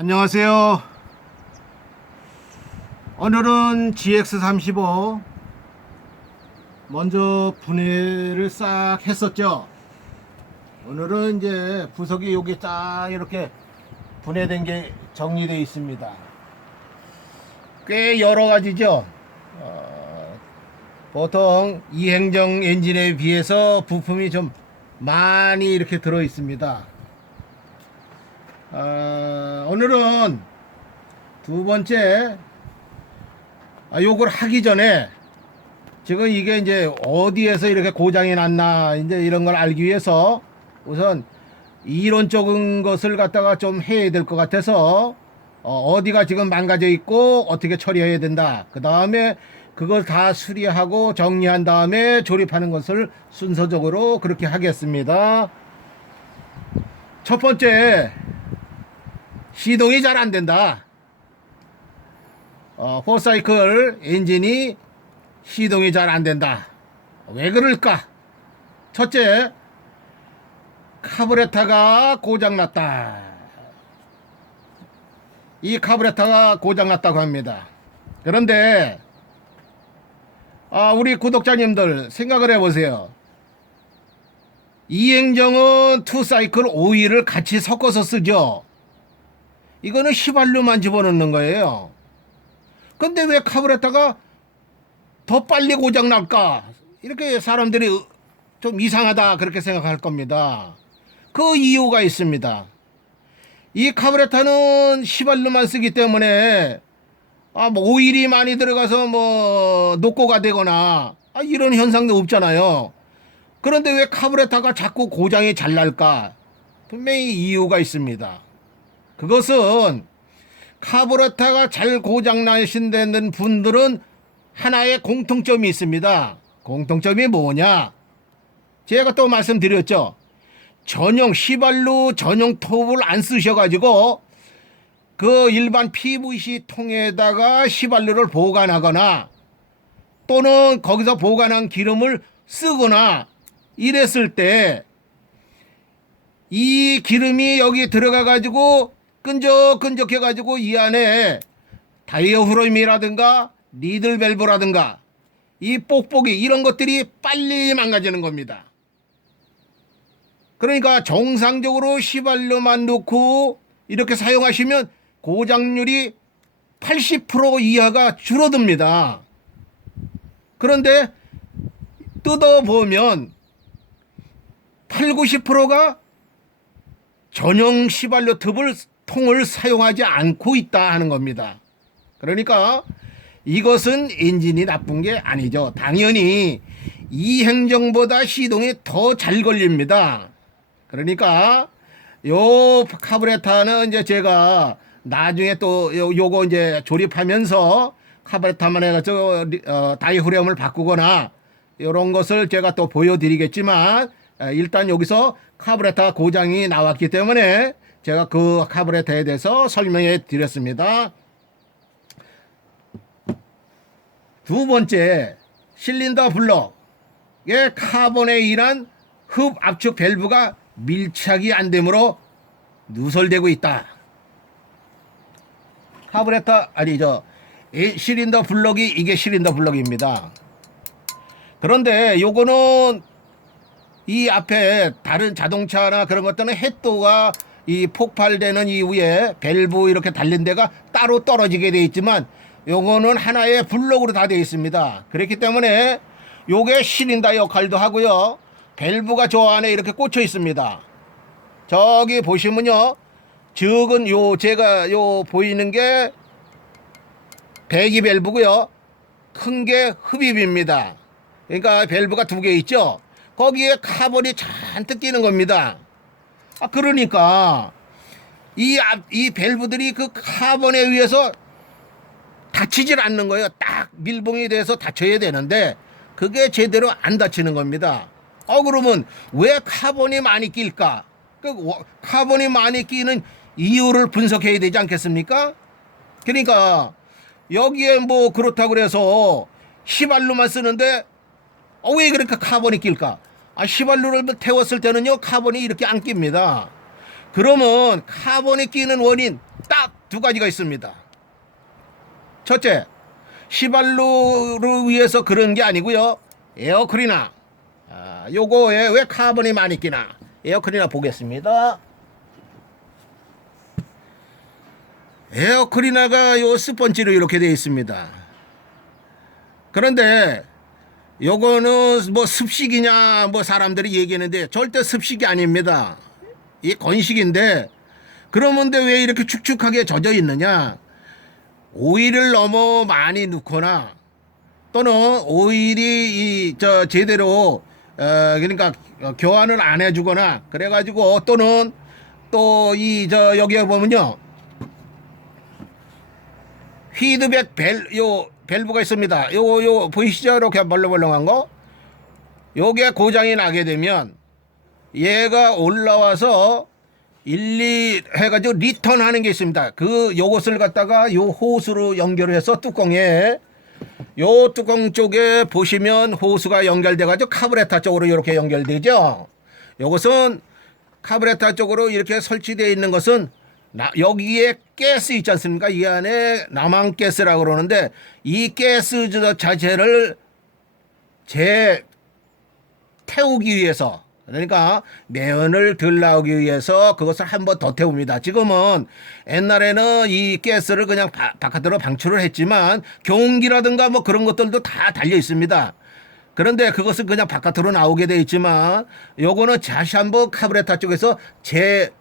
안녕하세요. 오늘은 GX35 먼저 분해를 싹 했었죠. 오늘은 이제 부속이 여기 딱 이렇게 분해된 게 정리되어 있습니다. 꽤 여러 가지죠. 보통 이행정 엔진에 비해서 부품이 좀 많이 이렇게 들어 있습니다. 오늘은 두 번째, 요걸 하기 전에 지금 이게 이제 어디에서 이렇게 고장이 났나 이제 이런 걸 알기 위해서 우선 이론적인 것을 갖다가 좀 해야 될 것 같아서 어디가 지금 망가져 있고 어떻게 처리해야 된다. 그 다음에 그걸 다 수리하고 정리한 다음에 조립하는 것을 순서적으로 그렇게 하겠습니다. 첫 번째, 시동이 잘 안 된다. 4사이클 엔진이 시동이 잘 안 된다. 왜 그럴까? 첫째, 카부레터가 고장났다. 이 카부레터가 고장났다고 합니다. 그런데 우리 구독자님들 생각을 해보세요. 이행정은 2사이클 오일을 같이 섞어서 쓰죠. 이거는 휘발유만 집어넣는 거예요. 근데 왜 카부레터가 더 빨리 고장 날까? 이렇게 사람들이 좀 이상하다 그렇게 생각할 겁니다. 그 이유가 있습니다. 이 카부레터는 휘발유만 쓰기 때문에 뭐 오일이 많이 들어가서 뭐 녹고가 되거나 이런 현상도 없잖아요. 그런데 왜 카부레터가 자꾸 고장이 잘 날까? 분명히 이유가 있습니다. 그것은 카부레터가 잘 고장나신다는 분들은 하나의 공통점이 있습니다. 공통점이 뭐냐? 제가 또 말씀드렸죠. 전용 휘발유 전용 톱을 안 쓰셔가지고 그 일반 PVC 통에다가 휘발유를 보관하거나 또는 거기서 보관한 기름을 쓰거나 이랬을 때 이 기름이 여기 들어가 가지고 끈적끈적 해가지고 이 안에 다이어프램이라든가 니들밸브라든가 이 뽁뽁이 이런 것들이 빨리 망가지는 겁니다. 그러니까 정상적으로 휘발유만 넣고 이렇게 사용하시면 고장률이 80% 이하가 줄어듭니다. 그런데 뜯어보면 8, 90%가 전용 휘발유 통을 사용하지 않고 있다 하는 겁니다. 그러니까 이것은 엔진이 나쁜 게 아니죠. 당연히 이행정보다 시동이 더 잘 걸립니다. 그러니까 요 카부레터는 이제 제가 나중에 또 요거 이제 조립하면서 카부레터만 해가지고 다이후렘을 바꾸거나 이런 것을 제가 또 보여드리겠지만 일단 여기서 카부레터 고장이 나왔기 때문에 제가 그 카부레터에 대해서 설명해 드렸습니다. 두 번째, 실린더 블럭에 카본에 의한 흡 압축 밸브가 밀착이 안 되므로 누설되고 있다. 카부레터 실린더 블럭이 이게 실린더 블럭입니다. 그런데 요거는 이 앞에 다른 자동차나 그런 것들은 햇도가 이 폭발되는 이후에 밸브 이렇게 달린 데가 따로 떨어지게 되어 있지만 요거는 하나의 블록으로 다 되어 있습니다. 그렇기 때문에 요게 실린더 역할도 하고요. 밸브가 저 안에 이렇게 꽂혀 있습니다. 저기 보시면요. 적은 제가 보이는 게 배기 밸브고요. 큰 게 흡입입니다. 그러니까 밸브가 두 개 있죠. 거기에 카본이 잔뜩 끼는 겁니다. 그러니까 이 밸브들이 그 카본에 의해서 닫히질 않는 거예요. 딱 밀봉이 돼서 닫혀야 되는데 그게 제대로 안 닫히는 겁니다. 그러면 왜 카본이 많이 낄까? 카본이 많이 끼는 이유를 분석해야 되지 않겠습니까? 그러니까 여기에 뭐 그렇다고 그래서 휘발유만 쓰는데 왜 그렇게 카본이 낄까? 휘발유를 태웠을 때는요 카본이 이렇게 안 낍니다. 그러면 카본이 끼는 원인 딱 두 가지가 있습니다. 첫째, 휘발유를 위해서 그런 게 아니고요. 에어클리너. 요거에 왜 카본이 많이 끼나? 에어클리너 보겠습니다. 에어클리너가 요 스펀지로 이렇게 되어 있습니다. 그런데 요거는 뭐 습식이냐 뭐 사람들이 얘기하는데 절대 습식이 아닙니다. 이 건식인데, 그러면데 왜 이렇게 축축하게 젖어 있느냐? 오일을 너무 많이 넣거나 또는 오일이 제대로 그러니까 교환을 안 해주거나 그래가지고, 또는 또 여기에 보면요, 피드백 밸브가 있습니다. 요 보이시죠? 이렇게 멀렁멀렁한 거. 요게 고장이 나게 되면 얘가 올라와서 1, 2 해가지고 리턴 하는 게 있습니다. 요것을 갖다가 요 호스로 연결해서 뚜껑에, 요 뚜껑 쪽에 보시면 호스가 연결돼가지고 카브레터 쪽으로 이렇게 연결되죠. 요것은 카브레터 쪽으로 이렇게 설치되어 있는 것은 여기에 가스 있지 않습니까? 이 안에 남한가스라고 그러는데, 이 가스 자체를 태우기 위해서, 그러니까 매연을 덜 나오기 위해서 그것을 한 번 더 태웁니다. 지금은, 옛날에는 이 가스를 그냥 바깥으로 방출을 했지만 경운기라든가 뭐 그런 것들도 다 달려 있습니다. 그런데 그것은 그냥 바깥으로 나오게 돼 있지만, 요거는 다시 한번 카브레터 쪽에서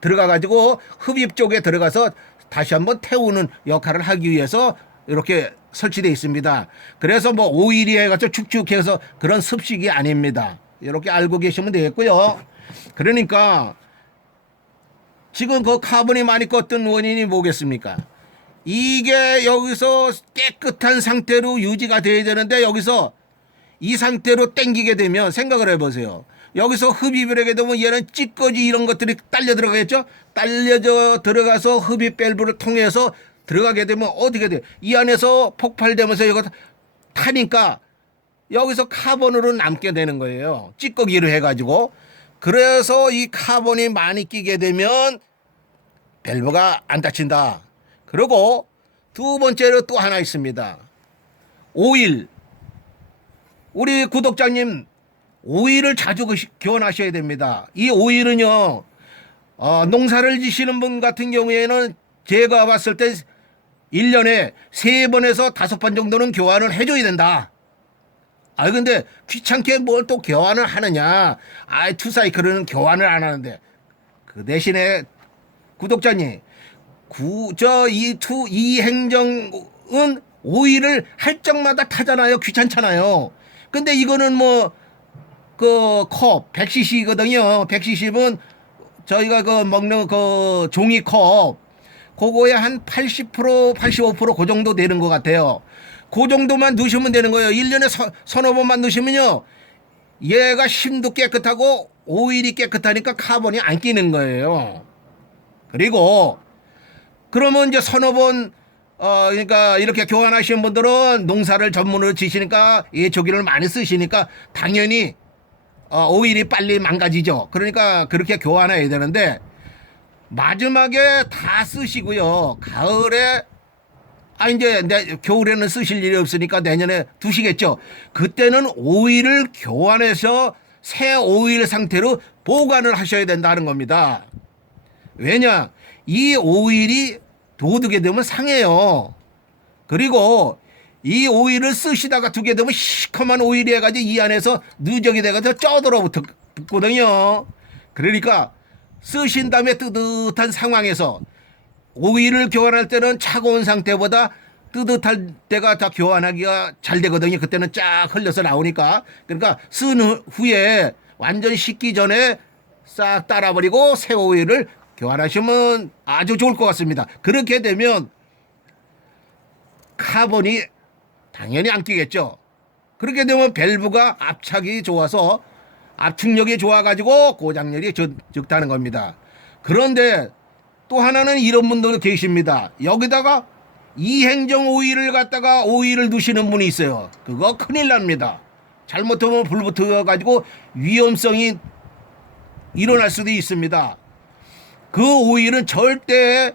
들어가 가지고 흡입 쪽에 들어가서 다시 한번 태우는 역할을 하기 위해서 이렇게 설치되어 있습니다. 그래서 뭐 오일이 해가지고 축축해서 그런 습식이 아닙니다. 이렇게 알고 계시면 되겠고요. 그러니까 지금 그 카본이 많이 껐던 원인이 뭐겠습니까? 이게 여기서 깨끗한 상태로 유지가 돼야 되는데, 여기서 이 상태로 땡기게 되면 생각을 해보세요. 여기서 흡입을 하게 되면 얘는 찌꺼기 이런 것들이 딸려 들어가겠죠? 딸려져 들어가서 흡입 밸브를 통해서 들어가게 되면 어떻게 돼요? 이 안에서 폭발되면서 이거 타니까 여기서 카본으로 남게 되는 거예요. 찌꺼기를 해가지고. 그래서 이 카본이 많이 끼게 되면 밸브가 안 닫힌다. 그리고 두 번째로 또 하나 있습니다. 오일. 우리 구독자님, 오일을 자주 교환하셔야 됩니다. 이 오일은요, 농사를 지시는 분 같은 경우에는 제가 봤을 때 1년에 3번에서 5번 정도는 교환을 해줘야 된다. 근데 귀찮게 뭘 또 교환을 하느냐. 투사이클은 교환을 안 하는데. 그 대신에 구독자님, 이 행정은 오일을 할 적마다 타잖아요. 귀찮잖아요. 근데 이거는 컵 100cc거든요. 100cc는 저희가 먹는 종이컵, 그거에 한 80%, 85% 그 정도 되는 것 같아요. 그 정도만 넣으시면 되는 거예요. 1년에 서너 번만 넣으시면요, 얘가 심도 깨끗하고 오일이 깨끗하니까 카본이 안 끼는 거예요. 그리고 그러면 이제 서너 번 그러니까 이렇게 교환하시는 분들은 농사를 전문으로 지시니까 예초기를 많이 쓰시니까 당연히 오일이 빨리 망가지죠. 그러니까 그렇게 교환해야 되는데, 마지막에 다 쓰시고요. 가을에 이제 겨울에는 쓰실 일이 없으니까 내년에 두시겠죠. 그때는 오일을 교환해서 새 오일 상태로 보관을 하셔야 된다는 겁니다. 왜냐? 이 오일이 둬두게 되면 상해요. 그리고 이 오일을 쓰시다가 두게 되면 시커먼 오일이 해가지고 이 안에서 누적이 돼가지고 쪄들어 붙거든요. 그러니까 쓰신 다음에 뜨뜻한 상황에서 오일을 교환할 때는 차가운 상태보다 뜨뜻할 때가 다 교환하기가 잘 되거든요. 그때는 쫙 흘려서 나오니까. 그러니까 쓴 후에 완전 식기 전에 싹 따라버리고 새 오일을 교환하시면 아주 좋을 것 같습니다. 그렇게 되면 카본이 당연히 안 끼겠죠. 그렇게 되면 밸브가 압착이 좋아서 압축력이 좋아가지고 고장률이 적다는 겁니다. 그런데 또 하나는 이런 분도 계십니다. 여기다가 이행정 오일을 갖다가 오일을 두시는 분이 있어요. 그거 큰일 납니다. 잘못하면 불 붙어가지고 위험성이 일어날 수도 있습니다. 그 오일은 절대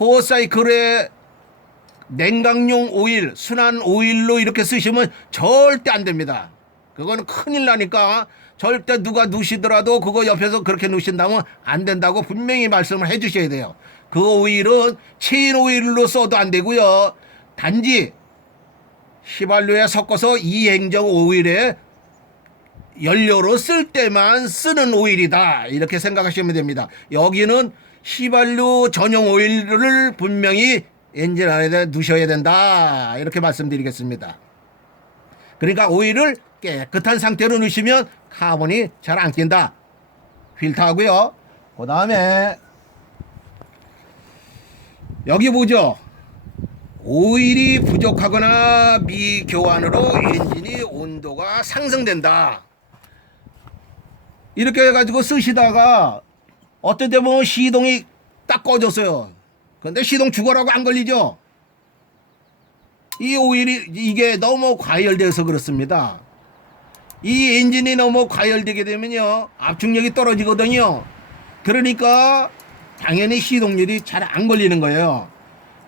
호어사이클에 냉각용 오일, 순한 오일로 이렇게 쓰시면 절대 안 됩니다. 그거는 큰일 나니까 절대 누가 누시더라도 그거 옆에서 그렇게 누신다면 안 된다고 분명히 말씀을 해 주셔야 돼요. 그 오일은 체인 오일로 써도 안 되고요. 단지 휘발유에 섞어서 이행정 오일에 연료로 쓸 때만 쓰는 오일이다. 이렇게 생각하시면 됩니다. 여기는 휘발유 전용 오일을 분명히 엔진 안에 두셔야 된다. 이렇게 말씀드리겠습니다. 그러니까 오일을 깨끗한 상태로 넣으시면 카본이 잘 안 낀다. 필터하고요. 그 다음에 여기 보죠. 오일이 부족하거나 미교환으로 엔진이 온도가 상승된다. 이렇게 해가지고 쓰시다가 어떤 때 보면 시동이 딱 꺼졌어요. 근데 시동 죽어라고 안 걸리죠. 이 오일이 이게 너무 과열돼서 그렇습니다. 이 엔진이 너무 과열되게 되면요 압축력이 떨어지거든요. 그러니까 당연히 시동률이 잘 안 걸리는 거예요.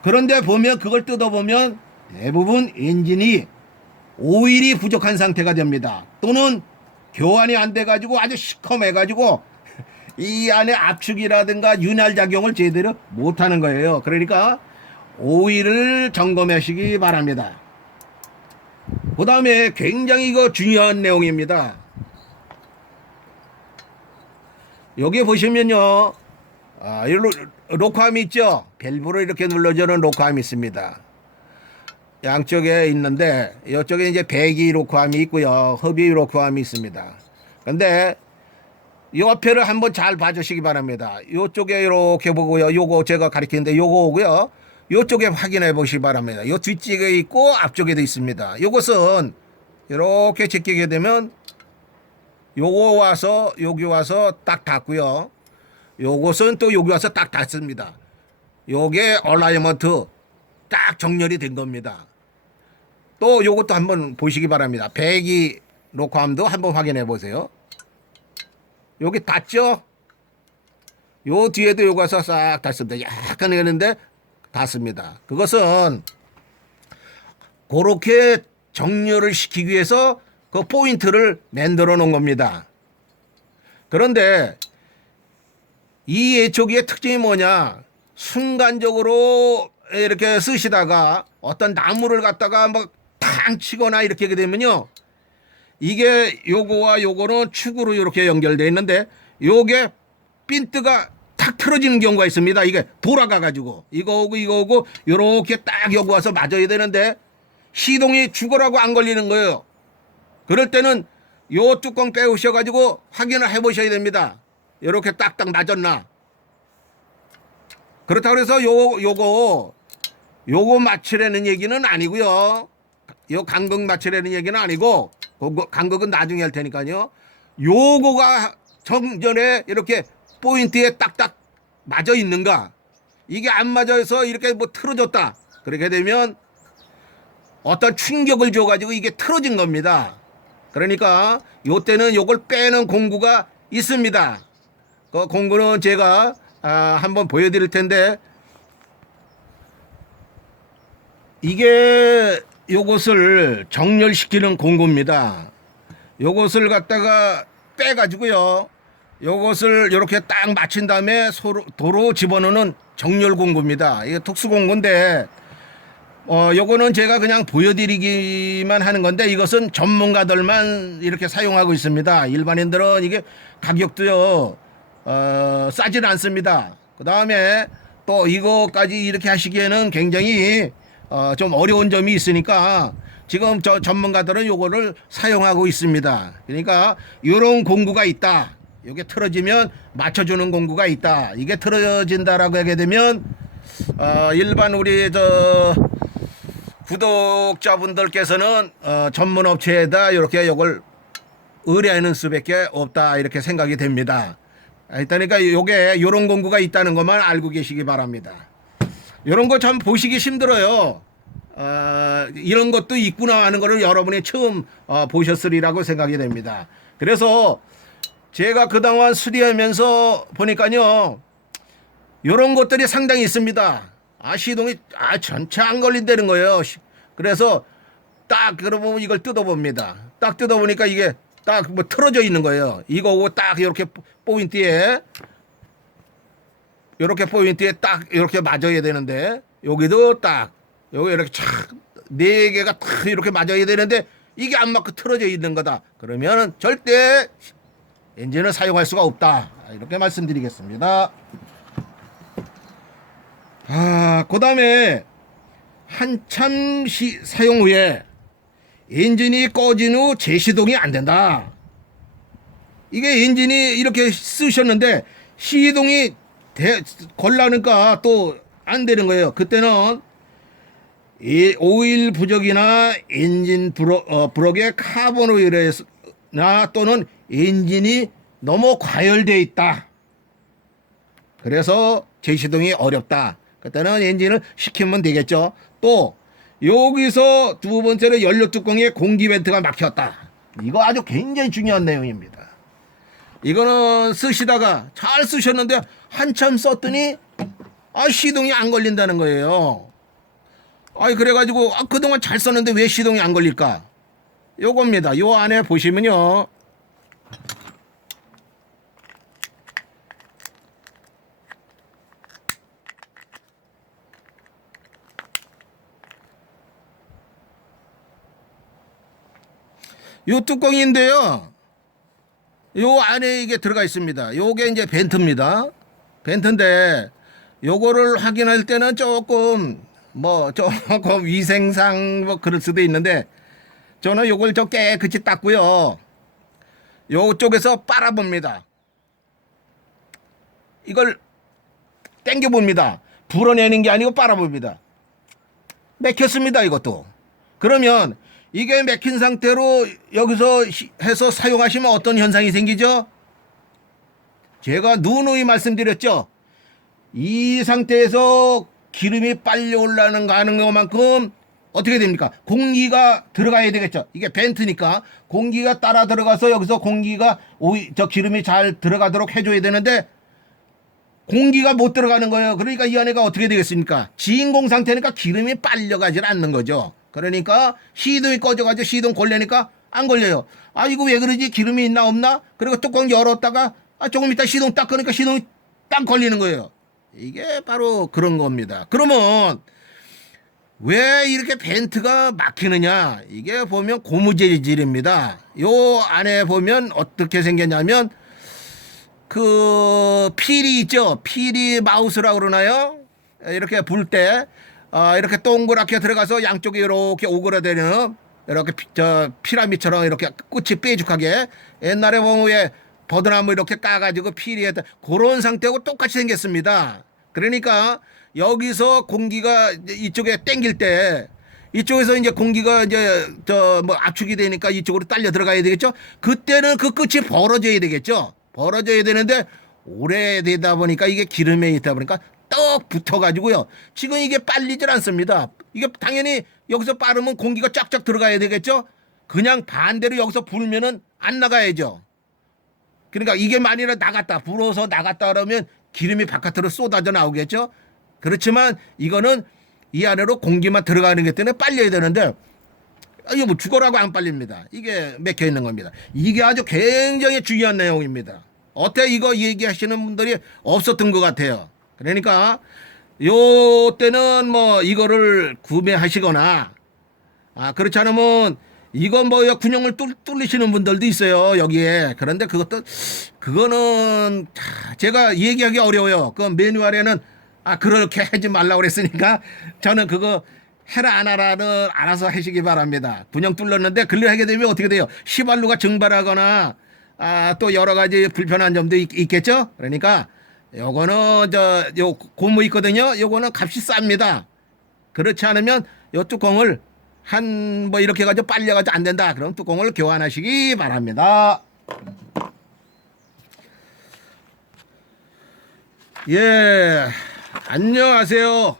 그런데 보면 그걸 뜯어보면 대부분 엔진이 오일이 부족한 상태가 됩니다. 또는 교환이 안 돼가지고 아주 시커매가지고 이 안에 압축이라든가 윤활 작용을 제대로 못하는 거예요. 그러니까 오일을 점검하시기 바랍니다. 그 다음에 굉장히 이거 중요한 내용입니다. 여기 보시면요 이 로크암이 있죠. 밸브로 이렇게 눌러주는 로크암이 있습니다. 양쪽에 있는데 이쪽에 이제 배기 로크암이 있고요, 허비 로크암이 있습니다. 근데 이 옆에를 한번 잘 봐주시기 바랍니다. 이쪽에 이렇게 보고요, 요거 제가 가리키는데 요거 오고요, 이쪽에 확인해 보시기 바랍니다. 요 뒷쪽에 있고 앞쪽에도 있습니다. 요것은 이렇게 제끼게 되면 요거 와서 여기 와서 딱 닿고요, 요것은 또 여기 와서 딱 닿습니다. 요게 얼라이먼트 딱 정렬이 된 겁니다. 또 요것도 한번 보시기 바랍니다. 배기 로크암도 한번 확인해 보세요. 여기 닿죠? 요 뒤에도 요거 와서 싹 닿습니다. 약간 했는데 닿습니다. 그것은 그렇게 정렬을 시키기 위해서 그 포인트를 만들어 놓은 겁니다. 그런데 이 예초기의 특징이 뭐냐, 순간적으로 이렇게 쓰시다가 어떤 나무를 갖다가 막 탕 치거나 이렇게 하게 되면요, 이게 요거와 요거는 축으로 이렇게 연결되어 있는데 요게 핀트가 탁 틀어지는 경우가 있습니다. 이게 돌아가 가지고 이거 오고 요렇게 딱 여기 와서 맞아야 되는데 시동이 죽어라고 안 걸리는 거예요. 그럴 때는 요 뚜껑 빼오셔 가지고 확인을 해 보셔야 됩니다. 요렇게 딱딱 맞았나. 그렇다고 해서 요거 맞추라는 얘기는 아니고요. 요 간극 맞추라는 얘기는 아니고, 간극은 나중에 할 테니까요. 요거가 정전에 이렇게 포인트에 딱딱 맞아 있는가. 이게 안 맞아서 이렇게 뭐 틀어졌다. 그렇게 되면 어떤 충격을 줘가지고 이게 틀어진 겁니다. 그러니까 요때는 요걸 빼는 공구가 있습니다. 그 공구는 제가 한번 보여드릴 텐데, 이게 요것을 정렬시키는 공구입니다. 요것을 갖다가 빼가지고요, 요것을 이렇게 딱 맞춘 다음에 도로 집어넣는 정렬 공구입니다. 이게 특수 공구인데 요거는 제가 그냥 보여드리기만 하는 건데, 이것은 전문가들만 이렇게 사용하고 있습니다. 일반인들은 이게 가격도요 싸지는 않습니다. 그 다음에 또 이거까지 이렇게 하시기에는 굉장히 좀 어려운 점이 있으니까 지금 저 전문가들은 요거를 사용하고 있습니다. 그러니까 요런 공구가 있다, 이게 틀어지면 맞춰주는 공구가 있다, 이게 틀어진다라고 하게 되면 일반 우리 구독자분들께서는 전문 업체에다 이렇게 요걸 의뢰하는 수밖에 없다, 이렇게 생각이 됩니다. 그러니까 요게 요런 공구가 있다는 것만 알고 계시기 바랍니다. 요런 거 참 보시기 힘들어요. 이런 것도 있구나 하는 거를 여러분이 처음 보셨으리라고 생각이 됩니다. 그래서 제가 그동안 수리하면서 보니까요, 요런 것들이 상당히 있습니다. 시동이 전체 안 걸린다는 거예요. 그래서 딱 그러면 이걸 뜯어봅니다. 딱 뜯어보니까 이게 딱 뭐 틀어져 있는 거예요. 이거고 딱 이렇게 포인트에 딱 이렇게 맞아야 되는데 여기도 딱 여기 이렇게 네 개가 딱 이렇게 맞아야 되는데 이게 안 맞고 틀어져 있는 거다. 그러면 절대 엔진을 사용할 수가 없다. 이렇게 말씀드리겠습니다. 그 다음에 한참 사용 후에 엔진이 꺼진 후 재시동이 안 된다. 이게 엔진이 이렇게 쓰셨는데 시동이 걸라니까 또 안 되는 거예요. 그때는 이 오일 부족이나 엔진 브럭의 카본 오일이나 또는 엔진이 너무 과열되어 있다. 그래서 재시동이 어렵다. 그때는 엔진을 시키면 되겠죠. 또 여기서 두 번째로 연료 뚜껑에 공기 벤트가 막혔다. 이거 아주 굉장히 중요한 내용입니다. 이거는 쓰시다가 잘 쓰셨는데 한참 썼더니 시동이 안 걸린다는 거예요. 그래가지고 그동안 잘 썼는데 왜 시동이 안 걸릴까? 요겁니다. 요 안에 보시면요. 요 뚜껑인데요. 요 안에 이게 들어가 있습니다. 요게 이제 벤트입니다. 벤트인데 요거를 확인할 때는 조금 위생상 그럴 수도 있는데 저는 요걸 깨끗이 닦고요. 요쪽에서 빨아봅니다. 이걸 당겨봅니다. 불어내는 게 아니고 빨아봅니다. 맥혔습니다. 이것도. 그러면 이게 맥힌 상태로 여기서 해서 사용하시면 어떤 현상이 생기죠? 제가 누누이 말씀드렸죠. 이 상태에서 기름이 빨리 올라가는 것만큼 어떻게 됩니까? 공기가 들어가야 되겠죠. 이게 벤트니까 공기가 따라 들어가서 여기서 공기가 기름이 잘 들어가도록 해줘야 되는데 공기가 못 들어가는 거예요. 그러니까 이 안에가 어떻게 되겠습니까? 진공 상태니까 기름이 빨려가질 않는 거죠. 그러니까 시동이 꺼져가지고 시동 걸려니까 안 걸려요. 이거 왜 그러지? 기름이 있나 없나? 그리고 뚜껑 열었다가 조금 이따 시동 딱 끄니까 시동이 딱 걸리는 거예요. 이게 바로 그런 겁니다. 그러면 왜 이렇게 벤트가 막히느냐? 이게 보면 고무재질입니다. 요 안에 보면 어떻게 생겼냐면 그 필이 있죠. 필이 마우스라고 그러나요? 이렇게 불 때 이렇게 동그랗게 들어가서 양쪽에 이렇게 오그라드는 이렇게 피라미처럼 이렇게 끝이 뾰족하게 옛날에 보면 왜 버드나무 이렇게 까가지고 필이 했다 그런 상태하고 똑같이 생겼습니다. 그러니까 여기서 공기가 이쪽에 땡길 때 이쪽에서 이제 공기가 이제 압축이 되니까 이쪽으로 딸려 들어가야 되겠죠. 그때는 그 끝이 벌어져야 되겠죠. 벌어져야 되는데 오래되다 보니까 이게 기름에 있다 보니까 떡 붙어가지고요. 지금 이게 빨리질 않습니다. 이게 당연히 여기서 빠르면 공기가 쫙쫙 들어가야 되겠죠. 그냥 반대로 여기서 불면은 안 나가야죠. 그러니까 이게 만일에 불어서 나갔다 그러면 기름이 바깥으로 쏟아져 나오겠죠. 그렇지만 이거는 이 안으로 공기만 들어가는 게 때문에 빨려야 되는데 이거 뭐 죽어라고 안 빨립니다. 이게 막혀 있는 겁니다. 이게 아주 굉장히 중요한 내용입니다. 어때 이거 얘기하시는 분들이 없었던 것 같아요. 그러니까 요 때는 이거를 구매하시거나 그렇지 않으면 이건 군형을 뚫리시는 분들도 있어요 여기에. 그런데 그거는 제가 얘기하기 어려워요. 그 매뉴얼에는 그렇게 하지 말라고 그랬으니까 저는 그거 해라 안 하라는 알아서 하시기 바랍니다. 군형 뚫렸는데 그걸 하게 되면 어떻게 돼요? 휘발유가 증발하거나 또 여러 가지 불편한 점도 있겠죠. 그러니까 요거는 요 고무 있거든요. 요거는 값이 쌉니다. 그렇지 않으면 요 뚜껑을 이렇게 해가지고 빨려가지고 안 된다. 그럼 뚜껑을 교환하시기 바랍니다. 예, 안녕하세요.